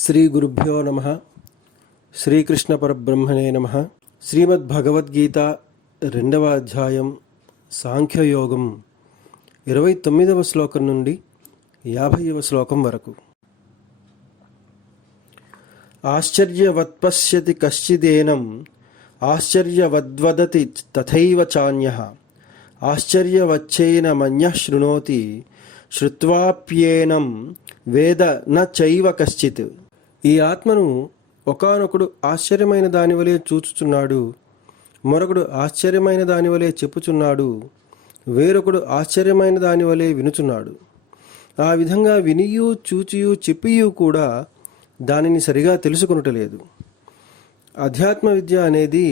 శ్రీ గురుభ్యో నమః. శ్రీకృష్ణ పరబ్రహ్మణే నమః. శ్రీమద్భగవద్గీత 2వ అధ్యాయం సాంఖ్యయోగం 29వ శ్లోకం నుండి 50వ శ్లోకం వరకు. ఆశ్చర్యవత్ పశ్యతి కశ్చిదేనం ఆశ్చర్యవద్వదతి తథైవ చాన్యః ఆశ్చర్యవచ్చేన మన్యః శృణోతి శ్రుత్వాప్యేనం వేద న చైవ కశ్చిత్. ఈ ఆత్మను ఒకానొకడు ఆశ్చర్యమైన దానివలే చూచుచున్నాడు, మరొకడు ఆశ్చర్యమైన దానివలే చెప్పుచున్నాడు, వేరొకడు ఆశ్చర్యమైన దానివలే వినుచున్నాడు. ఆ విధంగా వినియు చూచియు చెప్పియు కూడా దానిని సరిగా తెలుసుకొనుటలేదు. అధ్యాత్మ విద్య అనేది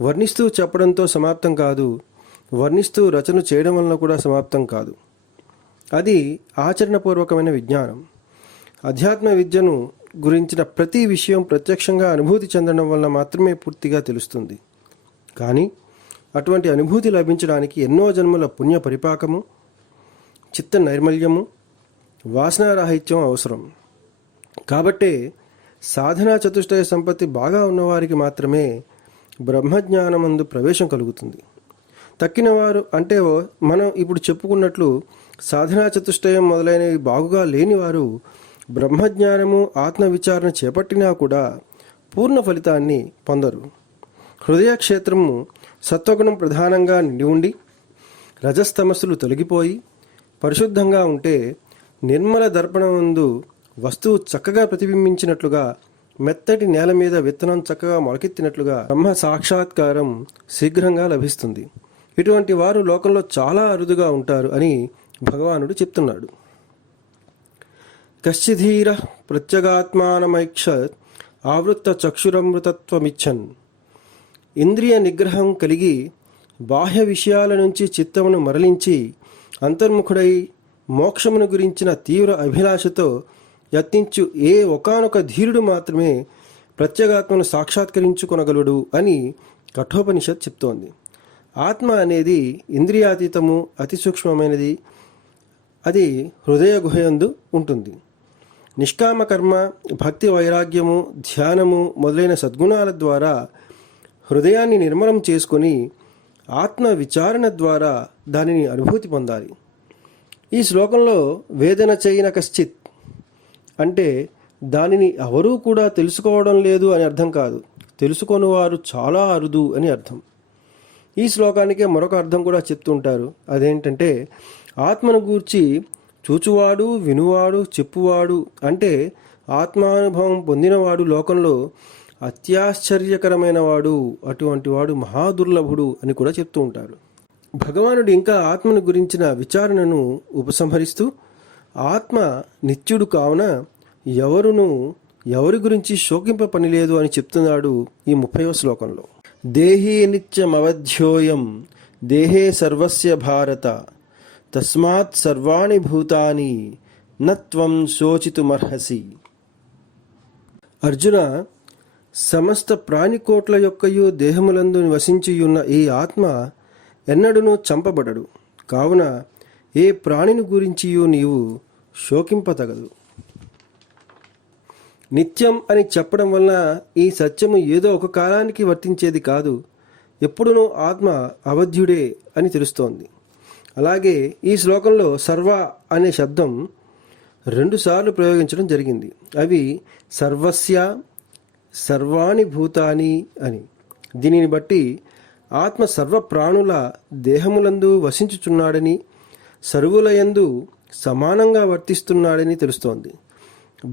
వర్ణిస్తూ చెప్పడంతో సమాప్తం కాదు, వర్ణిస్తూ రచన చేయడం వలన కూడా సమాప్తం కాదు. అది ఆచరణపూర్వకమైన విజ్ఞానం. అధ్యాత్మ విద్యను గురించిన ప్రతి విషయం ప్రత్యక్షంగా అనుభూతి చెందడం వల్ల మాత్రమే పూర్తిగా తెలుస్తుంది. కానీ అటువంటి అనుభూతి లభించడానికి ఎన్నో జన్మల పుణ్య పరిపాకము, చిత్త నైర్మల్యము, వాసనారాహిత్యం అవసరం. కాబట్టే సాధనా చతుష్టయ సంపత్తి బాగా ఉన్నవారికి మాత్రమే బ్రహ్మజ్ఞానమందు ప్రవేశం కలుగుతుంది. తక్కినవారు అంటే మనం ఇప్పుడు చెప్పుకున్నట్లు సాధనా చతుష్టయం మొదలైనవి బాగుగా లేనివారు బ్రహ్మజ్ఞానము ఆత్మవిచారణ చేపట్టినా కూడా పూర్ణ ఫలితాన్ని పొందరు. హృదయ క్షేత్రము సత్వగుణం ప్రధానంగా నిండి ఉండి రజస్తమస్సులు తొలగిపోయి పరిశుద్ధంగా ఉంటే నిర్మల దర్పణమందు వస్తువు చక్కగా ప్రతిబింబించినట్లుగా, మెత్తటి నేల మీద విత్తనం చక్కగా మొలకెత్తినట్లుగా బ్రహ్మ సాక్షాత్కారం శీఘ్రంగా లభిస్తుంది. ఇటువంటి వారు లోకంలో చాలా అరుదుగా ఉంటారు అని భగవానుడు చెప్తున్నాడు. కశ్చిధీర ప్రత్యగాత్మానమైక్షత్ ఆవృత్త చక్షురమృతత్వమిచ్చన్. ఇంద్రియ నిగ్రహం కలిగి బాహ్య విషయాల నుంచి చిత్తమును మరలించి అంతర్ముఖుడై మోక్షమును గురించిన తీవ్ర అభిలాషతో యత్నించు ఏ ఒకానొక ధీరుడు మాత్రమే ప్రత్యేగాత్మను సాక్షాత్కరించుకొనగలడు అని కఠోపనిషత్ చెప్తోంది. ఆత్మ అనేది ఇంద్రియాతీతము, అతి సూక్ష్మమైనది. అది హృదయ గుహయందు ఉంటుంది. నిష్కామ కర్మ, భక్తి, వైరాగ్యము, ధ్యానము మొదలైన సద్గుణాల ద్వారా హృదయాన్ని నిర్మలం చేసుకొని ఆత్మ విచారణ ద్వారా దానిని అనుభూతి పొందాలి. ఈ శ్లోకంలో వేదన చేయన కశ్చిత్ అంటే దానిని ఎవరూ కూడా తెలుసుకోవడం లేదు అని అర్థం కాదు, తెలుసుకొనివారు చాలా అరుదు అని అర్థం. ఈ శ్లోకానికే మరొక అర్థం కూడా చెప్తుంటారు. అదేంటంటే ఆత్మను గూర్చి చూచువాడు, వినువాడు, చెప్పువాడు అంటే ఆత్మానుభవం పొందినవాడు లోకంలో అత్యాశ్చర్యకరమైన వాడు, అటువంటి వాడు మహాదుర్లభుడు అని కూడా చెప్తూ ఉంటారు. భగవానుడు ఇంకా ఆత్మను గురించిన విచారణను ఉపసంహరిస్తూ ఆత్మ నిత్యుడు కావున ఎవరును ఎవరి గురించి శోకింప పని లేదు అని చెప్తున్నాడు ఈ 30వ శ్లోకంలో. దేహీ నిత్యమవధ్యోయం దేహే సర్వస్య భారత తస్మాత్ సర్వాణి భూతాని నత్వం శోచితుమర్హసి. అర్జున, సమస్త ప్రాణికోట్ల యొక్కయు దేహములందు నివసించియున్న ఈ ఆత్మ ఎన్నడూనూ చంపబడడు. కావున ఏ ప్రాణిని గురించియు నీవు శోకింపతగదు. నిత్యం అని చెప్పడం వలన ఈ సత్యము ఏదో ఒక కాలానికి వర్తించేది కాదు, ఎప్పుడునూ ఆత్మ అవధ్యుడే అని తెలుస్తోంది. అలాగే ఈ శ్లోకంలో సర్వ అనే శబ్దం 2 సార్లు ప్రయోగించడం జరిగింది. అవి సర్వస్య, సర్వాణి భూతాని అని. దీనిని బట్టి ఆత్మ సర్వ ప్రాణుల దేహములందు వసించుచున్నాడని, సర్వులయందు సమానంగా వర్తిస్తున్నాడని తెలుస్తోంది.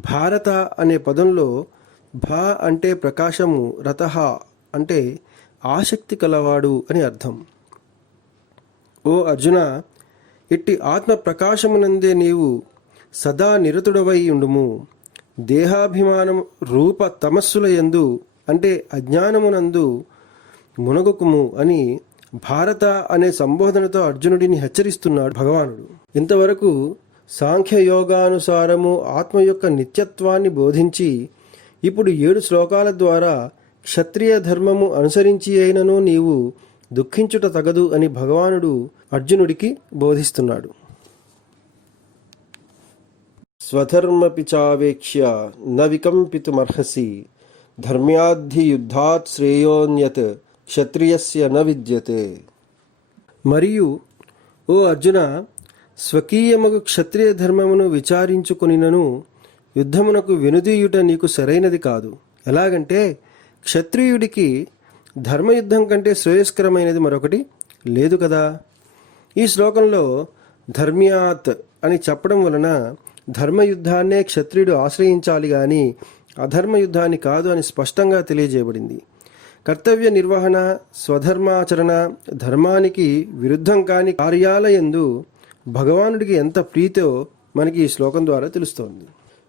భారత అనే పదంలో భా అంటే ప్రకాశము, రతః అంటే ఆసక్తి కలవాడు అని అర్థం. ఓ అర్జున, ఇట్టి ఆత్మ ప్రకాశమునందే నీవు సదా నిరతుడవై ఉండుము. దేహాభిమానం రూప తమస్సుల యందు అంటే అజ్ఞానమునందు మునగుకుము అని భారత అనే సంబోధనతో అర్జునుడిని హెచ్చరిస్తున్నాడు భగవానుడు. ఇంతవరకు సాంఖ్యయోగానుసారము ఆత్మ యొక్క నిత్యత్వాన్ని బోధించి ఇప్పుడు 7 శ్లోకాల ద్వారా క్షత్రియ ధర్మము అనుసరించి అయినను నీవు దుఃఖించుట తగదు అని భగవానుడు అర్జునుడికి బోధిస్తున్నాడు. స్వధర్మపి చావేక్ష్య న వికంపితుమర్హసి ధర్మ్యాద్ధి యుద్ధాత్ శ్రేయోన్యత్ క్షత్రియస్య న విద్యతే. మరియు ఓ అర్జున, స్వకీయమగు క్షత్రియ ధర్మమును విచారించుకొనినను యుద్ధమునకు వెనుదీయుట నీకు సరైనది కాదు. ఎలాగంటే క్షత్రియుడికి ధర్మయుద్ధం కంటే శ్రేయస్కరమైనది మరొకటి లేదు కదా. ఈ శ్లోకంలో ధర్మ్యాత్ అని చెప్పడం వలన ధర్మయుద్ధాన్నే క్షత్రియుడు ఆశ్రయించాలి కానీ అధర్మయుద్ధాన్ని కాదు అని స్పష్టంగా తెలియజేయబడింది. కర్తవ్య నిర్వహణ, స్వధర్మాచరణ, ధర్మానికి విరుద్ధం కాని కార్యాలయందు భగవానుడికి ఎంత ప్రీతో మనకి ఈ శ్లోకం ద్వారా తెలుస్తోంది.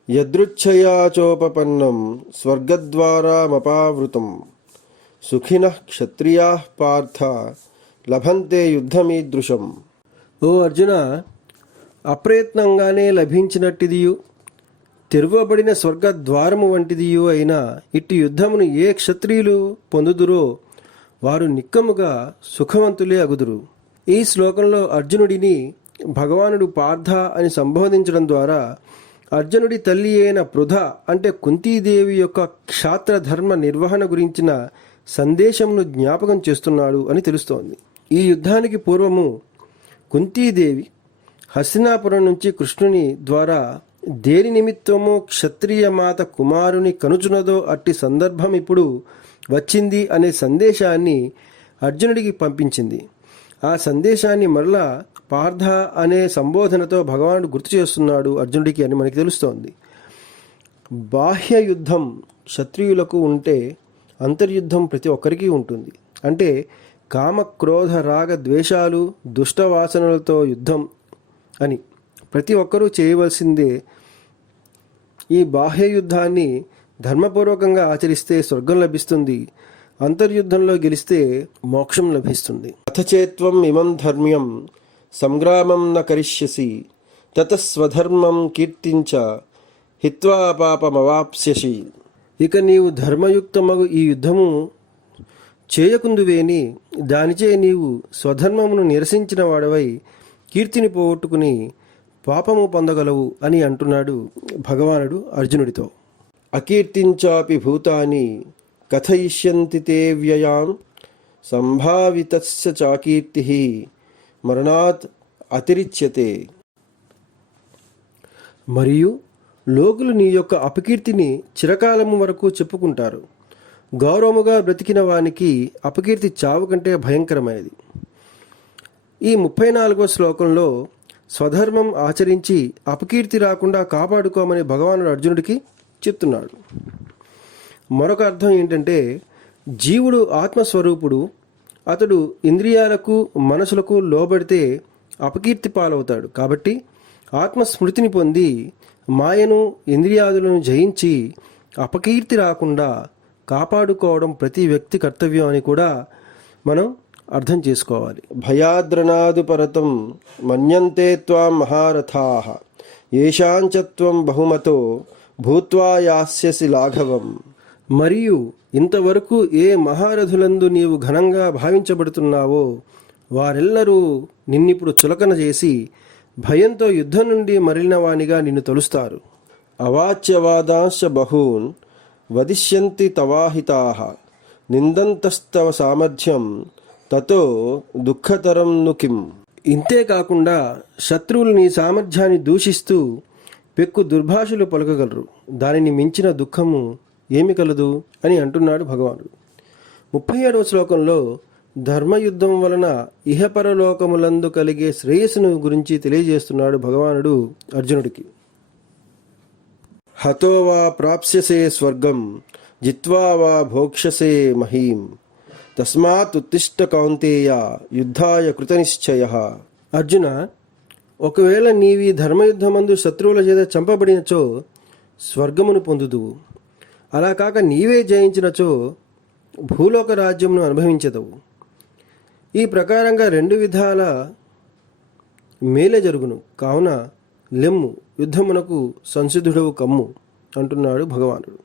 యదృచ్ఛయాచోపపన్నం స్వర్గద్వారామపావృతం సుఖినః క్షత్రియాః పార్థ లభంతే యుద్ధమీదృశం. ఓ అర్జున, అప్రయత్నంగానే లభించినట్టిదియు తెరవబడిన స్వర్గద్వారము వంటిదియు అయిన ఇట్టి యుద్ధమును ఏ క్షత్రియులు పొందుదురో వారు నిక్కముగా సుఖవంతులే అగుదురు. ఈ శ్లోకంలో అర్జునుడిని భగవానుడు పార్థ అని సంబోధించడం ద్వారా అర్జునుడి తల్లి అయిన పృథ అంటే కుంతీదేవి యొక్క క్షాత్రధర్మ నిర్వహణ గురించిన సందేశంను జ్ఞాపకం చేస్తున్నాడు అని తెలుస్తోంది. ఈ యుద్ధానికి పూర్వము కుంతీదేవి హస్తినాపురం నుంచి కృష్ణుని ద్వారా దేని నిమిత్తమో క్షత్రియ మాత కుమారుని కనుచున్నదో అట్టి సందర్భం ఇప్పుడు వచ్చింది అనే సందేశాన్ని అర్జునుడికి పంపించింది. ఆ సందేశాన్ని మరలా పార్థ అనే సంబోధనతో భగవానుడు గుర్తు చేస్తున్నాడు అర్జునుడికి అని మనకి తెలుస్తోంది. బాహ్య యుద్ధం క్షత్రియులకు ఉంటే అంతర్యుద్ధం ప్రతి ఒక్కరికి ఉంటుంది. అంటే కామ, క్రోధ, రాగ, ద్వేషాలు, దుష్టవాసనలతో యుద్ధం అని ప్రతి ఒక్కరూ చేయవలసిందే. ఈ బాహ్య యుద్ధాన్ని ధర్మపూర్వకంగా ఆచరిస్తే స్వర్గం లభిస్తుంది, అంతర్యుద్ధంలో గెలిస్తే మోక్షం లభిస్తుంది. అథచేత్వం ఇమం ధర్మ్యం సంగ్రామం న కరిష్యసి తతస్వధర్మం కీర్తించ హిత్వా పాపమవాప్స్యసి. ఇక నీవు ధర్మయుక్తమగు ఈ యుద్ధము చేయకుందువేని దానిచే నీవు స్వధర్మమును నిరసించిన వాడవై కీర్తిని పోగొట్టుకుని పాపము పొందగలవు అని అంటున్నాడు భగవానుడు అర్జునుడితో. అకీర్తించాపి భూతాని కథయిష్యంతి తే వ్యయాం సంభావితస్య చాకీర్తి మరణాత్ అతిరిచ్యతే. మరియు లోకులు నీ యొక్క అపకీర్తిని చిరకాలము వరకు చెప్పుకుంటారు. గౌరవముగా బ్రతికిన వానికి అపకీర్తి చావు కంటే భయంకరమైనది. ఈ 34వ శ్లోకంలో స్వధర్మం ఆచరించి అపకీర్తి రాకుండా కాపాడుకోమని భగవానుడు అర్జునుడికి చెప్తున్నాడు. మరొక అర్థం ఏంటంటే జీవుడు ఆత్మస్వరూపుడు. అతడు ఇంద్రియాలకు, మనసులకు లోబడితే అపకీర్తి పాలవుతాడు. కాబట్టి ఆత్మస్మృతిని పొంది మాయను, ఇంద్రియాదులను జయించి అపకీర్తి రాకుండా కాపాడుకోవడం ప్రతి వ్యక్తి కర్తవ్యం అని కూడా మనం అర్థం చేసుకోవాలి. భయాద్రనాదు పరతం మన్యంతే త్వాం మహారథాః ఏషాంచత్వం బహుమతో భూత్వా యాస్యసి లాఘవం. మరియు ఇంతవరకు ఏ మహారథులందు నీవు ఘనంగా భావించబడుతున్నావో వారెల్లరూ నిన్నిప్పుడు చులకన చేసి భయంతో యుద్ధం నుండి మరలిన వానిగా నిన్ను తలుస్తారు. అవాచ్యవాదాంశ బహూన్ వదిష్యంతి తవాహితాః నిందంతస్తవ సామర్థ్యం తతో దుఃఖతరం ను కిం. ఇంతేకాకుండా శత్రువులు నీ సామర్థ్యాన్ని దూషిస్తూ పెక్కు దుర్భాషలు పలుకగలరు. దానిని మించిన దుఃఖము ఏమి కలదు అని అంటున్నాడు భగవానుడు. 37వ శ్లోకంలో ధర్మయుద్ధం వలన ఇహపరలోకములందు కలిగే శ్రేయస్సును గురించి తెలియజేస్తున్నాడు భగవానుడు అర్జునుడికి. హతో వా ప్రాప్స్యసే స్వర్గం జిత్వా వా భోక్ష్యసే మహీం తస్మాత్ ఉత్తిష్ట కౌంతేయ యుద్ధాయ కృతనిశ్చయః. అర్జున, ఒకవేళ నీవి ధర్మయుద్ధమందు శత్రువుల చేత చంపబడినచో స్వర్గమును పొందుదువు. అలా కాక నీవే జయించినచో భూలోక రాజ్యమును అనుభవించదవు. ఈ ప్రకారంగా 2 విధాల మేలే జరుగును. కావున లెమ్ము, యుద్ధమునకు సంసిద్ధుడవు కమ్ము అంటున్నాడు భగవానుడు.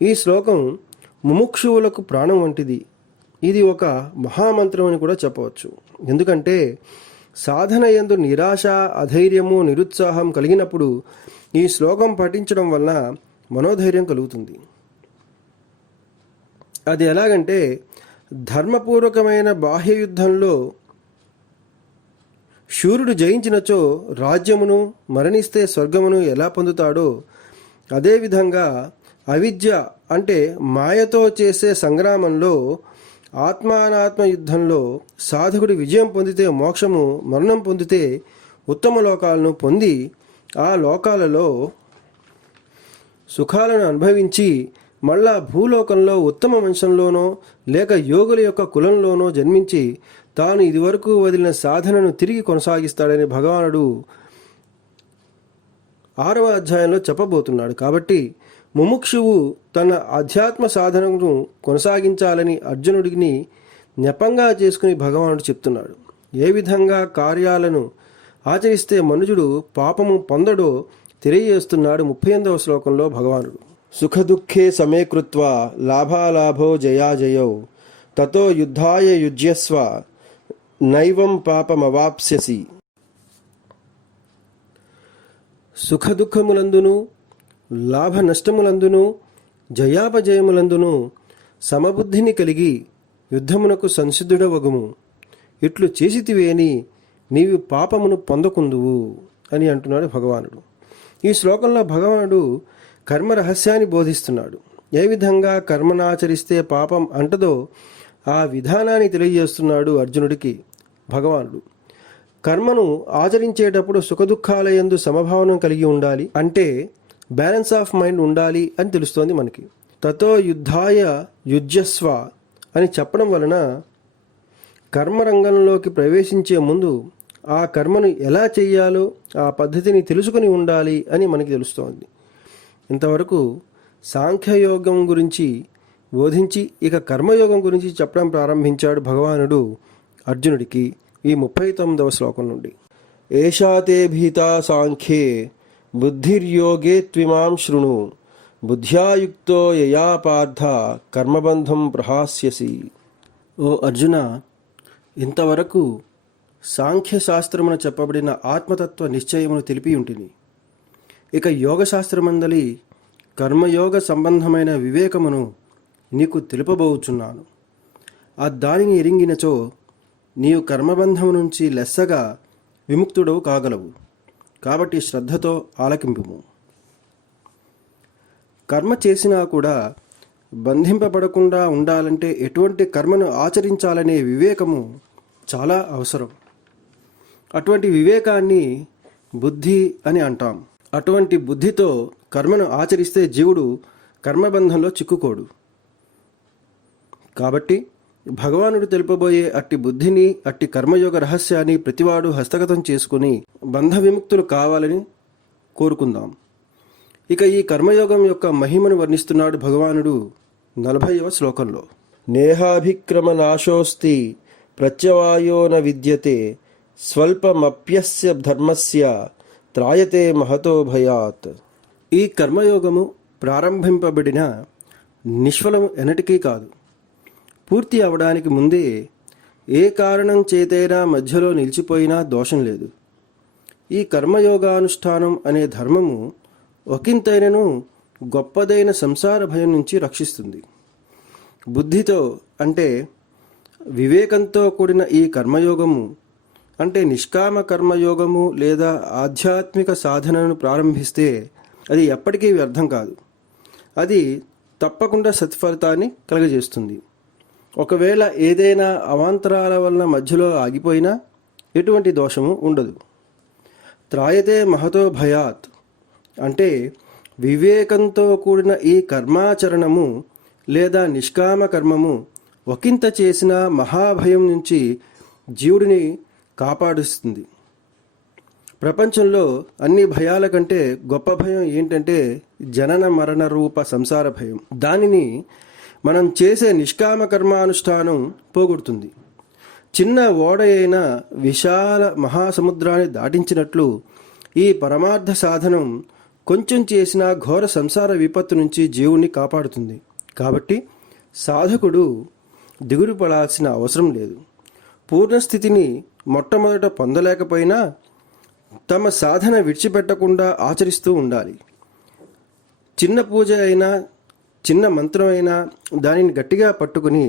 ఈ శ్లోకం ముముక్షువులకు ప్రాణం వంటిది. ఇది ఒక మహామంత్రం అని కూడా చెప్పవచ్చు. ఎందుకంటే సాధన యందు నిరాశ, అధైర్యము, నిరుత్సాహం కలిగినప్పుడు ఈ శ్లోకం పఠించడం వలన మనోధైర్యం కలుగుతుంది. అది ఎలాగంటే, ధర్మపూర్వకమైన బాహ్య యుద్ధంలో శూరుడు జయించినచో రాజ్యమును, మరణిస్తే స్వర్గమును ఎలా పొందుతాడో అదేవిధంగా అవిద్య అంటే మాయతో చేసే సంగ్రామంలో, ఆత్మానాత్మ యుద్ధంలో సాధకుడు విజయం పొందితే మోక్షము, మరణం పొందితే ఉత్తమ లోకాలను పొంది ఆ లోకాలలో సుఖాలను అనుభవించి మళ్ళా భూలోకంలో ఉత్తమ వంశంలోనో లేక యోగుల యొక్క కులంలోనో జన్మించి తాను ఇదివరకు వదిలిన సాధనను తిరిగి కొనసాగిస్తాడని భగవానుడు 6వ అధ్యాయంలో చెప్పబోతున్నాడు. కాబట్టి ముముక్షువు తన ఆధ్యాత్మ సాధనను కొనసాగించాలని అర్జునుడిని నెపంగా చేసుకుని భగవానుడు చెప్తున్నాడు. ఏ విధంగా కార్యాలను ఆచరిస్తే మనుజుడు పాపము పొందడో తెలియజేస్తున్నాడు 38వ శ్లోకంలో భగవానుడు. సుఖదుఃఖే సమే కృత్వా లాభాలాభో జయాజయౌ తతో యుద్ధాయ యుజ్యస్వ నైవం పాపమవాప్స్యసి. సుఖదుఖములందును, లాభ నష్టములందును, జయాపజయములందును సమబుద్ధిని కలిగి యుద్ధమునకు సంసిద్ధుడవగుము. ఇట్లు చేసితివేని నీవు పాపమును పొందకుందువు అని అంటున్నాడు భగవానుడు. ఈ శ్లోకంలో భగవానుడు కర్మ రహస్యాన్ని బోధిస్తున్నాడు. ఏ విధంగా కర్మనాచరిస్తే పాపం అంటదో ఆ విధానాన్ని తెలియజేస్తున్నాడు అర్జునుడికి భగవానుడు. కర్మను ఆచరించేటప్పుడు సుఖదుఖాల యందు సమభావనం కలిగి ఉండాలి, అంటే బ్యాలెన్స్ ఆఫ్ మైండ్ ఉండాలి అని తెలుస్తోంది మనకి. తతో యుద్ధాయ యుజ్యస్వ అని చెప్పడం వలన కర్మరంగంలోకి ప్రవేశించే ముందు ఆ కర్మను ఎలా చేయాలో ఆ పద్ధతిని తెలుసుకుని ఉండాలి అని మనకి తెలుస్తోంది. ఇంతవరకు సాంఖ్యయోగం గురించి బోధించి ఇక కర్మయోగం గురించి చెప్పడం ప్రారంభించాడు భగవానుడు అర్జునుడికి ఈ 39వ శ్లోకం నుండి. ఏషాతే భీతా సాంఖ్యే బుద్ధిర్యోగే త్విమాం శృణు బుద్ధ్యాయుక్తో యయా పార్థ కర్మబంధం ప్రహాస్యసి. ఓ అర్జున, ఇంతవరకు సాంఖ్యశాస్త్రమున చెప్పబడిన ఆత్మతత్వ నిశ్చయమును తెలిపి ఉంటిని. ఇక యోగశాస్త్రమందలి కర్మయోగ సంబంధమైన వివేకమును నీకు తెలుపబోచున్నాను. ఆ దానిని ఎరింగినచో నీవు కర్మబంధము నుంచి లెస్సగా విముక్తుడవు కాగలవు. కాబట్టి శ్రద్ధతో ఆలకింపుము. కర్మ చేసినా కూడా బంధింపబడకుండా ఉండాలంటే ఎటువంటి కర్మను ఆచరించాలనే వివేకము చాలా అవసరం. అటువంటి వివేకాన్ని బుద్ధి అని అంటాం. అటువంటి బుద్ధితో కర్మను ఆచరిస్తే జీవుడు కర్మబంధంలో చిక్కుకోడు. కాబట్టి భగవానుడు తెలుపబోయే అట్టి బుద్ధిని, అట్టి కర్మయోగ రహస్యాన్ని ప్రతివాడు హస్తగతం చేసుకుని బంధ విముక్తులు కావాలని కోరుకుందాం. ఇక ఈ కర్మయోగం యొక్క మహిమను వర్ణిస్తున్నాడు భగవానుడు 40వ శ్లోకంలో. నేహాభిక్రమ నాశోస్తి ప్రత్యవాయో న విద్యతే స్వల్పమప్యస్య ధర్మస్య త్రాయతే మహతో భయాత్. ఈ కర్మయోగము ప్రారంభింపబడిన నిష్ఫలం ఎన్నటికీ కాదు. పూర్తి అవడానికి ముందే ఏ కారణం చేతైనా మధ్యలో నిలిచిపోయినా దోషం లేదు. ఈ కర్మయోగానుష్ఠానం అనే ధర్మము ఒకంతైనను గొప్పదైన సంసార భయం నుంచి రక్షిస్తుంది. బుద్ధితో అంటే వివేకంతో కూడిన ఈ కర్మయోగము అంటే నిష్కామ కర్మయోగము లేదా ఆధ్యాత్మిక సాధనను ప్రారంభిస్తే అది ఎప్పటికీ వ్యర్థం కాదు. అది తప్పకుండా సత్ఫలితాన్ని కలుగజేస్తుంది. ఒకవేళ ఏదైనా అవాంతరాల వలన మధ్యలో ఆగిపోయినా ఎటువంటి దోషము ఉండదు. త్రాయతే మహతో భయాత్ అంటే వివేకంతో కూడిన ఈ కర్మాచరణము లేదా నిష్కామ కర్మము ఒకంత చేసిన మహాభయం నుంచి జీవుడిని కాపాడుస్తుంది. ప్రపంచంలో అన్ని భయాల కంటే గొప్ప భయం ఏంటంటే జనన మరణ రూప సంసార భయం. దానిని మనం చేసే నిష్కామ కర్మానుష్ఠానం పోగొడుతుంది. చిన్న ఓడ అయిన విశాల మహాసముద్రాన్ని దాటించినట్లు ఈ పరమార్థ సాధనం కొంచెం చేసిన ఘోర సంసార విపత్తు నుంచి జీవుణ్ణి కాపాడుతుంది. కాబట్టి సాధకుడు దిగులు పడాల్సిన అవసరం లేదు. పూర్ణస్థితిని మొట్టమొదట పొందలేకపోయినా తమ సాధన విడిచిపెట్టకుండా ఆచరిస్తూ ఉండాలి. చిన్న పూజ అయినా చిన్న మంత్రం అయినా దానిని గట్టిగా పట్టుకుని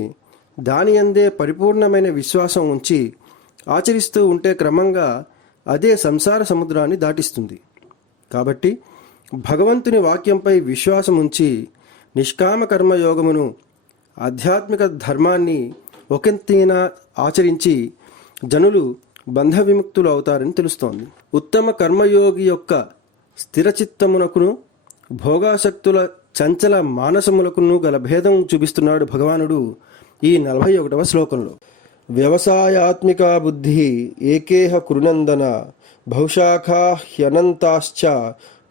దాని అందే పరిపూర్ణమైన విశ్వాసం ఉంచి ఆచరిస్తూ ఉంటే క్రమంగా అదే సంసార సముద్రాన్ని దాటిస్తుంది. కాబట్టి భగవంతుని వాక్యంపై విశ్వాసం ఉంచి నిష్కామ కర్మయోగమును, ఆధ్యాత్మిక ధర్మాన్ని ఒకంతైన ఆచరించి జనులు బంధ విముక్తులు అవుతారని తెలుస్తోంది. ఉత్తమ కర్మయోగి యొక్క స్థిరచిత్తమునకును భోగాసక్తుల చంచల మానసములకును గల భేదం చూపిస్తున్నాడు భగవానుడు ఈ 41వ శ్లోకంలో. వ్యవసాయాత్మిక బుద్ధి ఏకేహ కృనందన బహుశాఖా హ్యనంతాశ్చ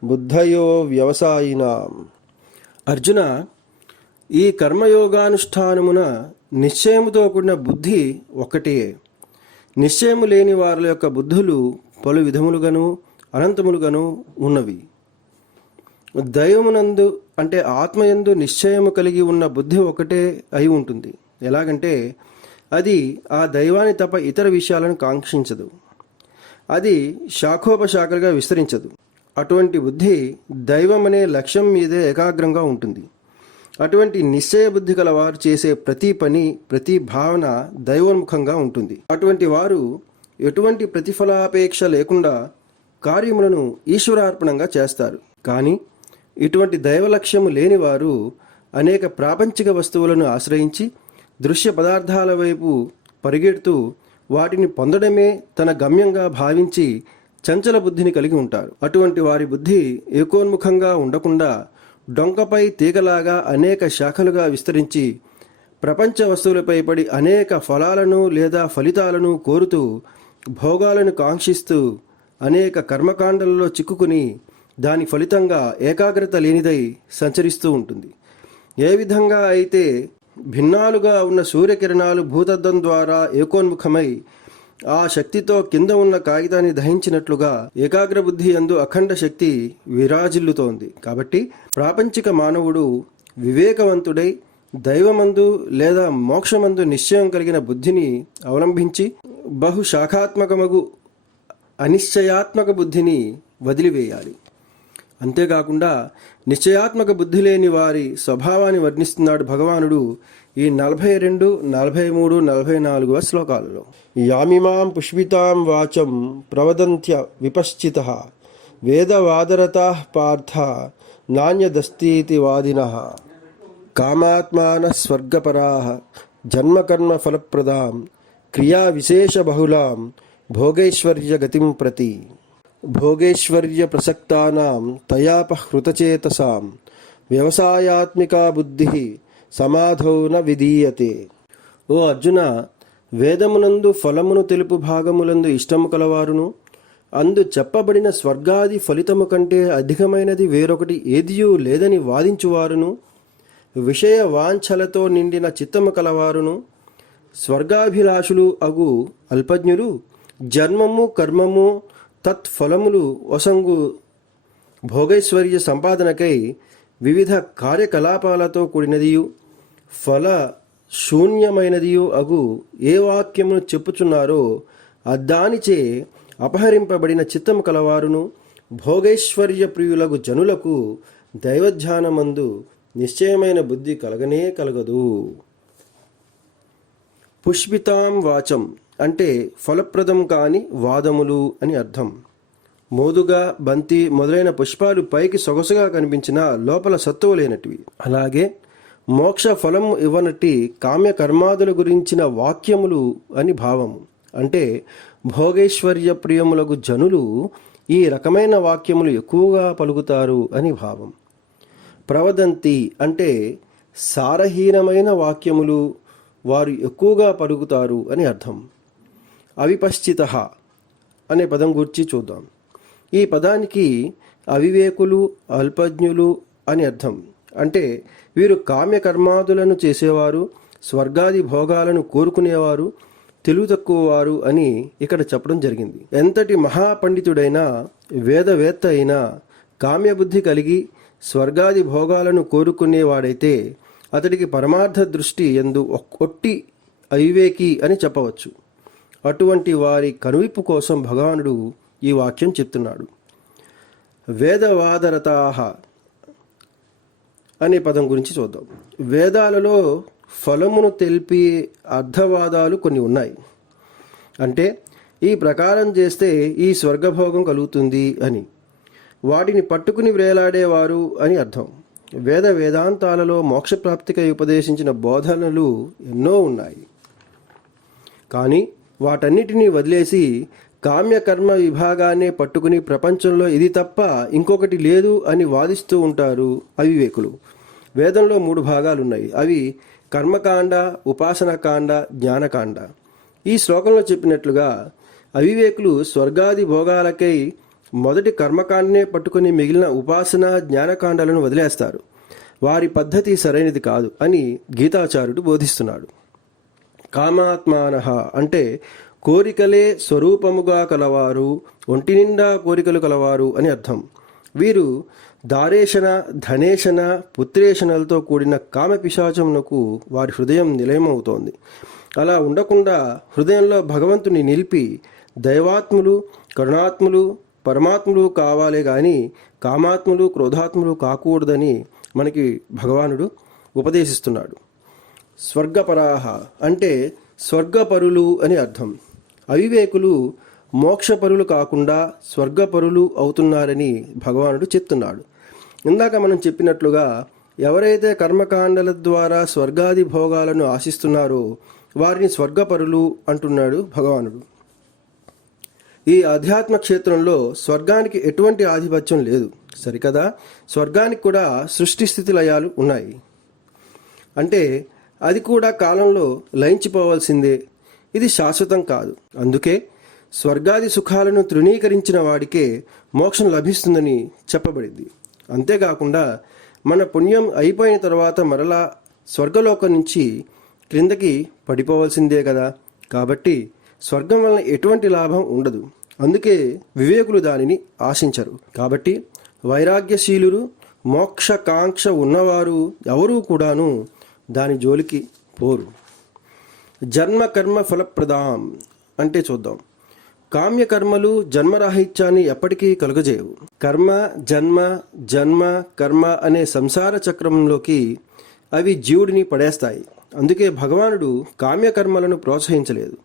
బుద్ధయో వ్యవసాయినాం. అర్జున, ఈ కర్మయోగానుష్ఠానమున నిశ్చయముతో కూడిన బుద్ధి ఒక్కటే. నిశ్చయము లేని వారి యొక్క బుద్ధులు పలు విధములుగాను అనంతములుగాను ఉన్నవి. దైవమునందు అంటే ఆత్మయందు నిశ్చయము కలిగి ఉన్న బుద్ధి ఒకటే అయి ఉంటుంది. ఎలాగంటే అది ఆ దైవాన్ని తప్ప ఇతర విషయాలను కాంక్షించదు. అది శాఖోపశాఖలుగా విస్తరించదు. అటువంటి బుద్ధి దైవం అనే లక్ష్యం మీదే ఏకాగ్రంగా ఉంటుంది. అటువంటి నిశ్చయ బుద్ధి గల వారు చేసే ప్రతి పని, ప్రతి భావన దైవోన్ముఖంగా ఉంటుంది. అటువంటి వారు ఎటువంటి ప్రతిఫలాపేక్ష లేకుండా కార్యములను ఈశ్వరార్పణంగా చేస్తారు. కానీ ఇటువంటి దైవ లక్ష్యము లేని వారు అనేక ప్రాపంచిక వస్తువులను ఆశ్రయించి దృశ్య పదార్థాల వైపు పరిగెడుతూ వాటిని పొందడమే తన గమ్యంగా భావించి చంచల బుద్ధిని కలిగి ఉంటారు. అటువంటి వారి బుద్ధి ఏకోన్ముఖంగా ఉండకుండా డొంకపై తీగలాగా అనేక శాఖలుగా విస్తరించి ప్రపంచ వస్తువులపై పడి అనేక ఫలాలను లేదా ఫలితాలను కోరుతూ భోగాలను కాంక్షిస్తూ అనేక కర్మకాండలలో చిక్కుకుని దాని ఫలితంగా ఏకాగ్రత లేనిదై సంచరిస్తూ ఉంటుంది. ఏ విధంగా అయితే భిన్నాలుగా ఉన్న సూర్యకిరణాలు భూతద్దం ద్వారా ఏకోన్ముఖమై ఆ శక్తితో కింద ఉన్న కాగితాన్ని దహించినట్లుగా ఏకాగ్ర బుద్ధి యందు అఖండ శక్తి విరాజిల్లుతోంది. కాబట్టి ప్రాపంచిక మానవుడు వివేకవంతుడై దైవమందు లేదా మోక్షమందు నిశ్చయం కలిగిన బుద్ధిని అవలంబించి బహుశాఖాత్మకమగు అనిశ్చయాత్మక బుద్ధిని వదిలివేయాలి. అంతేకాకుండా నిశ్చయాత్మక బుద్ధి లేని వారి స్వభావాన్ని వర్ణిస్తున్నాడు భగవానుడు ఈ 42, 43, 44వ శ్లోకాలలో. యామిమాం పుష్పితాం వాచం ప్రవదంత్య విపశ్చితః వేదవాదరతాః పార్థ నాణ్యదస్తీతి వాదినః కామాత్మానః స్వర్గపరాః జన్మకర్మ ఫలప్రదాం క్రియా విశేష బహుళాం భోగైశ్వర్య గతిం ప్రతి భోగైశ్వర్య ప్రసక్తానాం తయాపహృతచేతసాం వ్యవసాయాత్మికా బుద్ధి సమాధౌ న విధీయతే. ఓ అర్జున, వేదమునందు ఫలమును తెలుపు భాగములందు ఇష్టము కలవారును అందు చెప్పబడిన స్వర్గాది ఫలితము కంటే అధికమైనది వేరొకటి ఏదియూ లేదని వాదించువారును విషయ వాంఛలతో నిండిన చిత్తము కలవారును స్వర్గాభిలాషులు అగు అల్పజ్ఞులు జన్మము కర్మము తత్ఫలములు వసంగు భోగైశ్వర్య సంపాదనకై వివిధ కార్యకలాపాలతో కూడినదియు ఫల శూన్యమైనదియు అగు ఏ వాక్యమును చెప్పుచున్నారో అద్దానిచే అపహరింపబడిన చిత్తము కలవారును భోగైశ్వర్య ప్రియులగు జనులకు దైవధ్యానమందు నిశ్చయమైన బుద్ధి కలగనే కలగదు. పుష్పితాం వాచం అంటే ఫలప్రదం కాని వాదములు అని అర్థం. మోదుగా, బంతి మొదలైన పుష్పాలు పైకి సొగసుగా కనిపించిన లోపల సత్తువ లేనటివి. అలాగే మోక్ష ఫలము ఇవ్వనట్టి కామ్య కర్మాదుల గురించిన వాక్యములు అని భావము. అంటే భోగైశ్వర్య ప్రియములకు జనులు ఈ రకమైన వాక్యములు ఎక్కువగా పలుకుతారు అని భావం. ప్రవదంతి అంటే సారహీనమైన వాక్యములు వారు ఎక్కువగా పలుకుతారు అని అర్థం. అవిపశ్చితః అనే పదం గురించి చూద్దాం. ఈ పదానికి అవివేకులు, అల్పజ్ఞులు అని అర్థం. అంటే వీరు కామ్య కర్మాదులను చేసేవారు, స్వర్గాది భోగాలను కోరుకునేవారు, తెలివి తక్కువ వారు అని ఇక్కడ చెప్పడం జరిగింది. ఎంతటి మహాపండితుడైనా వేదవేత్త అయినా కామ్యబుద్ధి కలిగి స్వర్గాది భోగాలను కోరుకునేవాడైతే అతడికి పరమార్థ దృష్టి యందు ఒట్టి అవివేకి అని చెప్పవచ్చు. అటువంటి వారి కనువిప్పు కోసం భగవానుడు ఈ వాక్యం చెప్తున్నాడు. వేదవాదరతాహ అనే పదం గురించి చూద్దాం. వేదాలలో ఫలమును తెలిపి అర్థవాదాలు కొన్ని ఉన్నాయి. అంటే ఈ ప్రకారం చేస్తే ఈ స్వర్గభోగం కలుగుతుంది అని, వాటిని పట్టుకుని వేలాడేవారు అని అర్థం. వేదాంతాలలో మోక్షప్రాప్తికై ఉపదేశించిన బోధనలు ఎన్నో ఉన్నాయి. కానీ వాటన్నిటినీ వదిలేసి కామ్యకర్మ విభాగాన్నే పట్టుకుని ప్రపంచంలో ఇది తప్ప ఇంకొకటి లేదు అని వాదిస్తూ ఉంటారు అవివేకులు. వేదంలో 3 భాగాలున్నాయి. అవి కర్మకాండ, ఉపాసనకాండ, జ్ఞానకాండ. ఈ శ్లోకంలో చెప్పినట్లుగా అవివేకులు స్వర్గాది భోగాలకై మొదటి కర్మకాండనే పట్టుకుని మిగిలిన ఉపాసన, జ్ఞానకాండాలను వదిలేస్తారు. వారి పద్ధతి సరైనది కాదు అని గీతాచార్యుడు బోధిస్తున్నాడు. కామాత్మానః అంటే కోరికలే స్వరూపముగా కలవారు, ఒంటి నిండా కోరికలు కలవారు అని అర్థం. వీరు దారేషణ, ధనేషణ, పుత్రేషణలతో కూడిన కామపిశాచమునకు వారి హృదయం నిలయమవుతోంది. అలా ఉండకుండా హృదయంలో భగవంతుని నిలిపి దైవాత్ములు, కరుణాత్ములు, పరమాత్ములు కావాలే గాని కామాత్ములు, క్రోధాత్ములు కాకూడదని మనకి భగవానుడు ఉపదేశిస్తున్నాడు. స్వర్గపరాహ అంటే స్వర్గపరులు అని అర్థం. అవివేకులు మోక్షపరులు కాకుండా స్వర్గపరులు అవుతున్నారని భగవానుడు చెప్తున్నాడు. ఇందాక మనం చెప్పినట్లుగా ఎవరైతే కర్మకాండల ద్వారా స్వర్గాది భోగాలను ఆశిస్తున్నారో వారిని స్వర్గపరులు అంటున్నాడు భగవానుడు. ఈ ఆధ్యాత్మ క్షేత్రంలో స్వర్గానికి ఎటువంటి ఆధిపత్యం లేదు, సరికదా? స్వర్గానికి కూడా సృష్టి స్థితి లయాలు ఉన్నాయి. అంటే అది కూడా కాలంలో లయించిపోవాల్సిందే. ఇది శాశ్వతం కాదు. అందుకే స్వర్గాది సుఖాలను తృణీకరించిన వాడికే మోక్షం లభిస్తుందని చెప్పబడింది. అంతేకాకుండా మన పుణ్యం అయిపోయిన తర్వాత మరలా స్వర్గలోకం నుంచి క్రిందకి పడిపోవాల్సిందే కదా. కాబట్టి స్వర్గం వలన ఎటువంటి లాభం ఉండదు. అందుకే వివేకులు దానిని ఆశించరు. కాబట్టి వైరాగ్యశీలురు, మోక్షకాంక్ష ఉన్నవారు ఎవరూ కూడాను దాని జోలికి పోరు. జన్మ కర్మ ఫలప్రదాం అంటే చూద్దాం. కామ్యకర్మలు జన్మరాహిత్యాన్ని ఎప్పటికీ కలుగజేయవు. కర్మ, జన్మ, జన్మ, కర్మ అనే సంసార చక్రంలోకి అవి జీవుడిని పడేస్తాయి. అందుకే భగవానుడు కామ్యకర్మలను ప్రోత్సహించలేదు.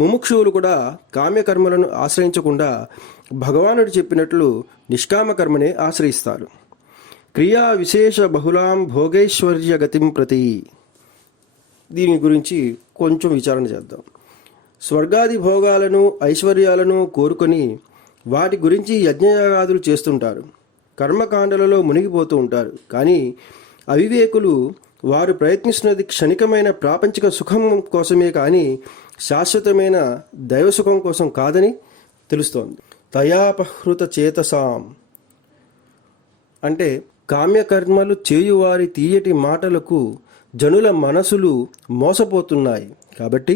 ముముక్షువులు కూడా కామ్యకర్మలను ఆశ్రయించకుండా భగవానుడు చెప్పినట్లు నిష్కామకర్మనే ఆశ్రయిస్తారు. క్రియా విశేష బహుళాం భోగైశ్వర్య గతిం ప్రతి. దీని గురించి కొంచెం విచారణ చేద్దాం. స్వర్గాది భోగాలను, ఐశ్వర్యాలను కోరుకొని వాటి గురించి యజ్ఞయాగాదులు చేస్తుంటారు. కర్మకాండలలో మునిగిపోతూ ఉంటారు. కానీ అవివేకులు వారు ప్రయత్నిస్తున్నది క్షణికమైన ప్రాపంచిక సుఖం కోసమే కానీ శాశ్వతమైన దైవసుఖం కోసం కాదని తెలుస్తోంది. తయాపహృత చేతసాం అంటే కామ్యకర్మలు చేయువారి తీయటి మాటలకు జనుల మనసులు మోసపోతున్నాయి. కాబట్టి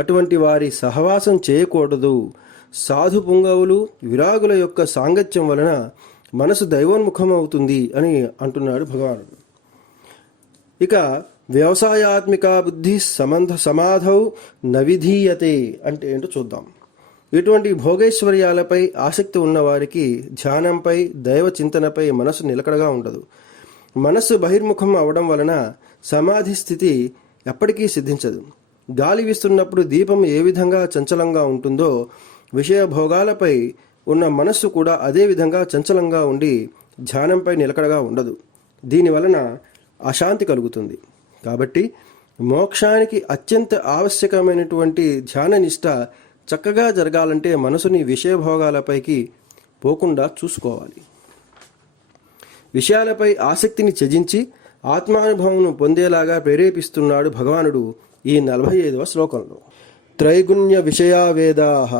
అటువంటి వారి సహవాసం చేయకూడదు. సాధు పుంగవులు, విరాగుల యొక్క సాంగత్యం వలన మనసు దైవోన్ముఖం అవుతుంది అని అంటున్నాడు భగవానుడు. ఇక వ్యవసాయాత్మిక బుద్ధి సమాధౌ నవిధీయతే అంటే ఏంటో చూద్దాం. ఇటువంటి భోగైశ్వర్యాలపై ఆసక్తి ఉన్నవారికి ధ్యానంపై, దైవ చింతనపై మనసు నిలకడగా ఉండదు. మనస్సు బహిర్ముఖం అవడం వలన సమాధి స్థితి ఎప్పటికీ సిద్ధించదు. గాలి వీస్తున్నప్పుడు దీపం ఏ విధంగా చంచలంగా ఉంటుందో విషయ భోగాలపై ఉన్న మనస్సు కూడా అదే విధంగా చంచలంగా ఉండి ధ్యానంపై నిలకడగా ఉండదు. దీనివలన అశాంతి కలుగుతుంది. కాబట్టి మోక్షానికి అత్యంత ఆవశ్యకమైనటువంటి ధ్యాన నిష్ట చక్కగా జరగాలంటే మనసుని విషయభోగాలపైకి పోకుండా చూసుకోవాలి. విషయాలపై ఆసక్తిని త్యజించి ఆత్మానుభవం పొందేలాగా ప్రేరేపిస్తున్నాడు భగవానుడు ఈ 45వ శ్లోకంలో. త్రైగుణ్య విషయా వేదాః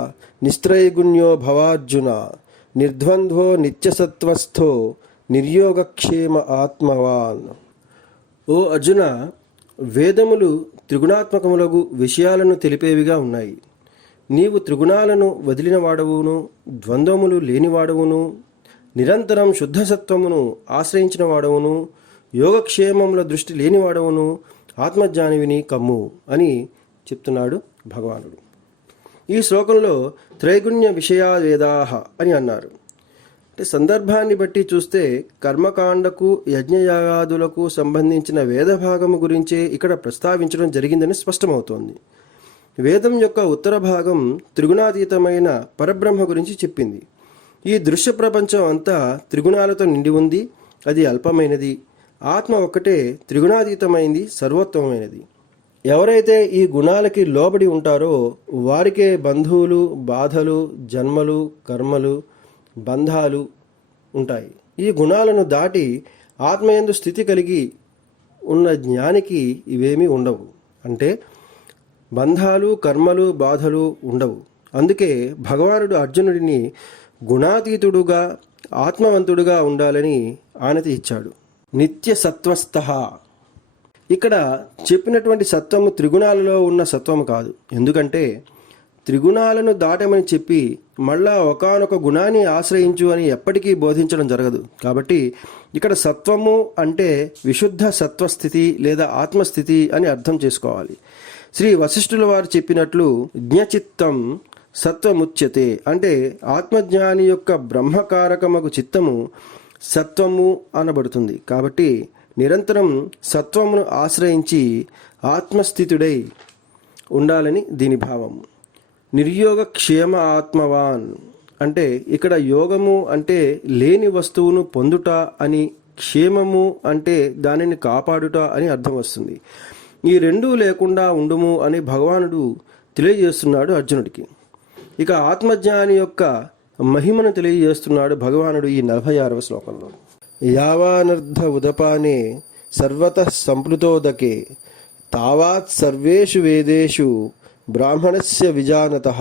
నిస్త్రైగుణ్యో భవార్జున నిర్ద్వంద్వో నిత్యసత్వస్థో నిర్యోగక్షేమ ఆత్మవాన్. ఓ అర్జున, వేదములు త్రిగుణాత్మకములగు విషయాలను తెలిపేవిగా ఉన్నాయి. నీవు త్రిగుణాలను వదిలిన వాడవును, ద్వంద్వములు లేనివాడవును, నిరంతరం శుద్ధసత్వమును ఆశ్రయించిన వాడవును, యోగక్షేమముల దృష్టి లేనివాడవును, ఆత్మజ్ఞానివిని కమ్ము అని చెప్తున్నాడు భగవానుడు. ఈ శ్లోకంలో త్రైగుణ్య విషయా వేదాహ అని అన్నారు. అంటే సందర్భాన్ని బట్టి చూస్తే కర్మకాండకు యజ్ఞయాగాదులకు సంబంధించిన వేద భాగము గురించే ఇక్కడ ప్రస్తావించడం జరిగిందని స్పష్టమవుతోంది. వేదం యొక్క ఉత్తర భాగం త్రిగుణాతీతమైన పరబ్రహ్మ గురించి చెప్పింది. ఈ దృశ్య ప్రపంచం అంతా త్రిగుణాలతో నిండి ఉంది. అది అల్పమైనది. ఆత్మ ఒక్కటే త్రిగుణాతీతమైంది, సర్వోత్తమైనది. ఎవరైతే ఈ గుణాలకి లోబడి ఉంటారో వారికే బంధువులు, బాధలు, జన్మలు, కర్మలు, బంధాలు ఉంటాయి. ఈ గుణాలను దాటి ఆత్మయందు స్థితి కలిగి ఉన్న జ్ఞానికి ఇవేమీ ఉండవు. అంటే బంధాలు, కర్మలు, బాధలు ఉండవు. అందుకే భగవానుడు అర్జునుడిని గుణాతీతుడుగా, ఆత్మవంతుడుగా ఉండాలని ఆనతి ఇచ్చాడు. నిత్య సత్వస్థ. ఇక్కడ చెప్పినటువంటి సత్వము త్రిగుణాలలో ఉన్న సత్వము కాదు. ఎందుకంటే త్రిగుణాలను దాటమని చెప్పి మళ్ళా ఒకానొక గుణాన్ని ఆశ్రయించు అని ఎప్పటికీ బోధించడం జరగదు. కాబట్టి ఇక్కడ సత్వము అంటే విశుద్ధ సత్వస్థితి లేదా ఆత్మస్థితి అని అర్థం చేసుకోవాలి. శ్రీ వశిష్ఠుల వారు చెప్పినట్లు జ్ఞచిత్తం సత్వముచ్యతే. అంటే ఆత్మజ్ఞాని యొక్క బ్రహ్మకారకమగు చిత్తము సత్వము అనబడుతుంది. కాబట్టి నిరంతరం సత్వమును ఆశ్రయించి ఆత్మస్థితుడై ఉండాలని దీని భావం. నిర్యోగ క్షేమ ఆత్మవాన్ అంటే ఇక్కడ యోగము అంటే లేని వస్తువును పొందుట అని, క్షేమము అంటే దానిని కాపాడుట అని అర్థం వస్తుంది. ఈ రెండూ లేకుండా ఉండుము అని భగవానుడు తెలియజేస్తున్నాడు అర్జునుడికి. ఇక ఆత్మజ్ఞాని యొక్క మహిమను తెలియజేస్తున్నాడు భగవానుడు ఈ 46వ శ్లోకంలో. యావానర్ధ ఉదపానే సర్వతః సంప్లుతోదకే తావాత్ సర్వేషు వేదేషు బ్రాహ్మణస్య విజానతః.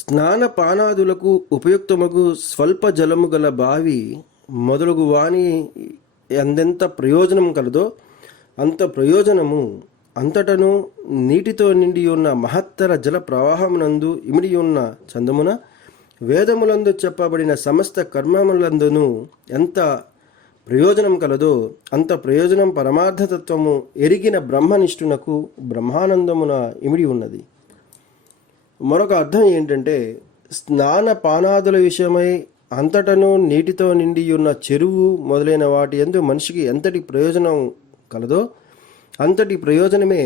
స్నానపానాదులకు ఉపయుక్తమగు స్వల్ప జలము గల బావి మొదలగు వాని ఎందెంత ప్రయోజనం కలదో అంత ప్రయోజనము అంతటను నీటితో నిండి ఉన్న మహత్తర జల ప్రవాహమునందు ఇమిడి ఉన్న చందమున వేదములందు చెప్పబడిన సమస్త కర్మములందును ఎంత ప్రయోజనం కలదో అంత ప్రయోజనం పరమార్థతత్వము ఎరిగిన బ్రహ్మనిష్ఠునకు బ్రహ్మానందమున ఇమిడి ఉన్నది. మరొక అర్థం ఏంటంటే స్నాన పానాదుల విషయమై అంతటను నీటితో నిండి ఉన్న చెరువు మొదలైన వాటి యందు మనిషికి ఎంతటి ప్రయోజనం కలదో అంతటి ప్రయోజనమే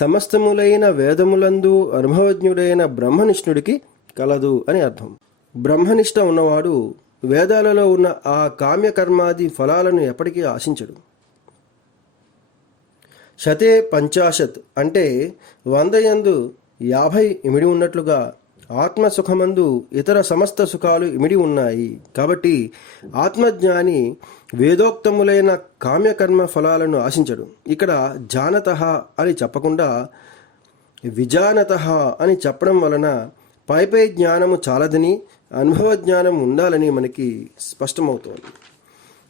సమస్తములైన వేదములందు అనుభవజ్ఞుడైన బ్రహ్మనిష్ఠుడికి కలదు అని అర్థం. బ్రహ్మనిష్ట ఉన్నవాడు వేదాలలో ఉన్న ఆ కామ్యకర్మాది ఫలాలను ఎప్పటికీ ఆశించడు. శతే పంచాశత్ అంటే 100 యందు 50 ఇమిడి ఉన్నట్లుగా ఆత్మసుఖమందు ఇతర సమస్త సుఖాలు ఇమిడి ఉన్నాయి. కాబట్టి ఆత్మజ్ఞాని వేదోక్తములైన కామ్యకర్మ ఫలాలను ఆశించడు. ఇక్కడ జానతః అని చెప్పకుండా విజానతః అని చెప్పడం వలన పైపై జ్ఞానము చాలదని, అనుభవ జ్ఞానం ఉండాలని మనకి స్పష్టమవుతోంది.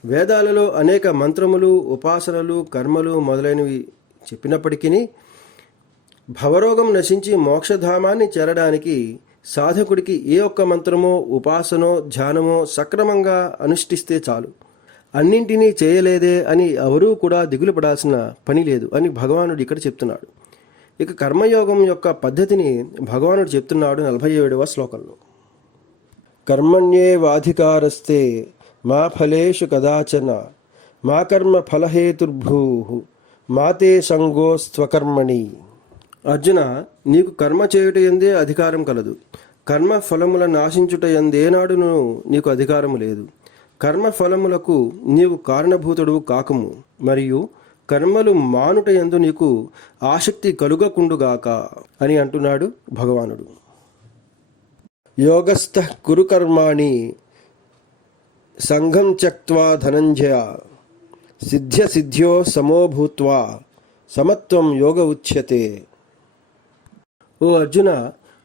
వేదాలలో అనేక మంత్రములు, ఉపాసనలు, కర్మలు మొదలైనవి చెప్పినప్పటికీ భవరోగం నశించి మోక్షధామాన్ని చేరడానికి సాధకుడికి ఏ ఒక్క మంత్రమో, ఉపాసనో, ధ్యానమో సక్రమంగా అనుష్ఠిస్తే చాలు. అన్నింటినీ చేయలేదే అని ఎవరూ కూడా దిగులు పడాల్సిన పని లేదు అని భగవానుడు ఇక్కడ చెప్తున్నాడు. ఇక కర్మయోగం యొక్క పద్ధతిని భగవానుడు చెప్తున్నాడు 47వ శ్లోకంలో. కర్మణ్యేవాధికారస్తే మా ఫలేషు కదాచన మా కర్మ ఫలహేతుర్భూ మాతే సంగోస్త్వకర్మణి. అర్జున, నీకు కర్మ చేయుట యందే అధికారం కలదు. కర్మ ఫలముల నాశించుట యందేనాడును నీకు అధికారము లేదు. కర్మ ఫలములకు నీవు కారణభూతుడు కాకము, మరియు కర్మలు మానుట యందు నీకు ఆసక్తి కలుగకుండుగాక అని అంటున్నాడు భగవానుడు. యోగస్థః కురు కర్మాణి సంఘం త్యక్త్వా ధనంజయ సిద్ధ్య సిద్ధ్యో సమోభూత్వా సమత్వం యోగ ఉచ్యతే. ఓ అర్జున,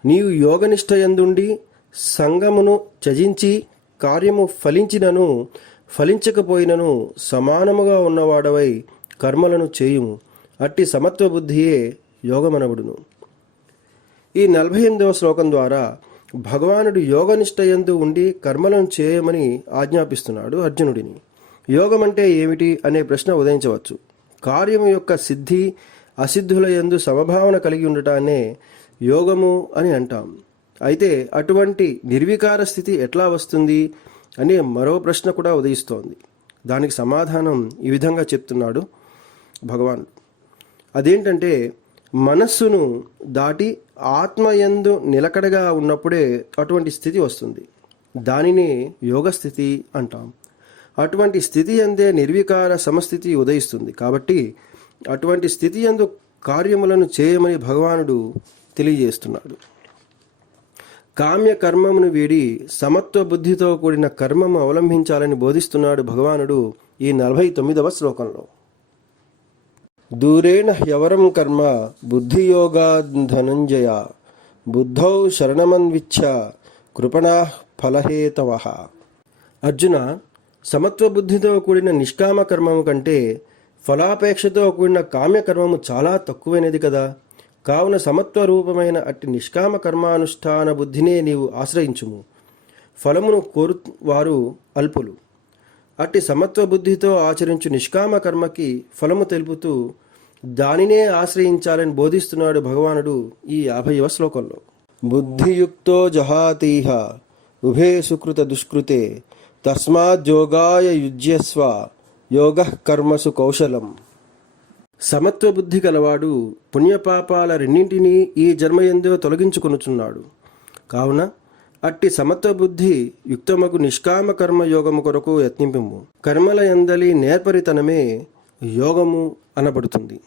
నీవు యోగనిష్టయందుండి సంగమును త్యజించి కార్యము ఫలించినను ఫలించకపోయినను సమానముగా ఉన్నవాడవై కర్మలను చేయుము. అట్టి సమత్వ బుద్ధియే యోగమనబడును. ఈ 48వ శ్లోకం ద్వారా భగవానుడు యోగనిష్టయందు ఉండి కర్మలను చేయమని ఆజ్ఞాపిస్తున్నాడు అర్జునుడిని. యోగం అంటే ఏమిటి అనే ప్రశ్న ఉదయించవచ్చు. కార్యము యొక్క సిద్ధి అసిద్ధుల యందు సమభావన కలిగి ఉండటాన్నే యోగము అని అంటాం. అయితే అటువంటి నిర్వికార స్థితి ఎట్లా వస్తుంది అనే మరో ప్రశ్న కూడా ఉదయిస్తోంది. దానికి సమాధానం ఈ విధంగా చెప్తున్నాడు భగవానుడు. అదేంటంటే, మనస్సును దాటి ఆత్మయందు నిలకడగా ఉన్నప్పుడే అటువంటి స్థితి వస్తుంది. దానినే యోగ స్థితి అంటాం. అటువంటి స్థితి అందే నిర్వికార సమస్థితి ఉదయిస్తుంది. కాబట్టి అటువంటి స్థితి యందు కార్యములను చేయమని భగవానుడు తెలియజేస్తున్నాడు. కామ్య కర్మమును వీడి సమత్వ బుద్ధితో కూడిన కర్మము అవలంబించాలని బోధిస్తున్నాడు భగవానుడు ఈ 49వ శ్లోకంలో. దూరేణ హ్యవరం కర్మ బుద్ధియోగా ధనంజయ బుద్ధౌ శరణమన్విచ్ఛ కృపణా ఫలహేతవః. అర్జున, సమత్వ బుద్ధితో కూడిన నిష్కామ కర్మము కంటే ఫలాపేక్షతో కూడిన కామ్యకర్మము చాలా తక్కువైనది కదా. కావున సమత్వ రూపమైన అట్టి నిష్కామ కర్మానుష్ఠాన బుద్ధినే నీవు ఆశ్రయించుము. ఫలమును కోరు వారు అల్పులు. అట్టి సమత్వ బుద్ధితో ఆచరించు నిష్కామ కర్మకి ఫలము తెలుపుతూ దానినే ఆశ్రయించాలని బోధిస్తున్నాడు భగవానుడు ఈ 50వ శ్లోకంలో. బుద్ధియుక్తో జహాతీహ ఉభే సుకృత దుష్కృతే తస్మాద్యోగాయ యుజ్యస్వ యోగ కర్మసు కౌశలం. సమత్వ బుద్ధి గలవాడు పుణ్యపాపాల రెండింటినీ ఈ జన్మయందు తొలగించుకొనుచున్నాడు. కావున అట్టి సమత్వ బుద్ధి యుక్తమగు నిష్కామ కర్మ యోగము కొరకు యత్నింపుము. కర్మల యందలి నేర్పరితనమే యోగము అనబడుతుంది.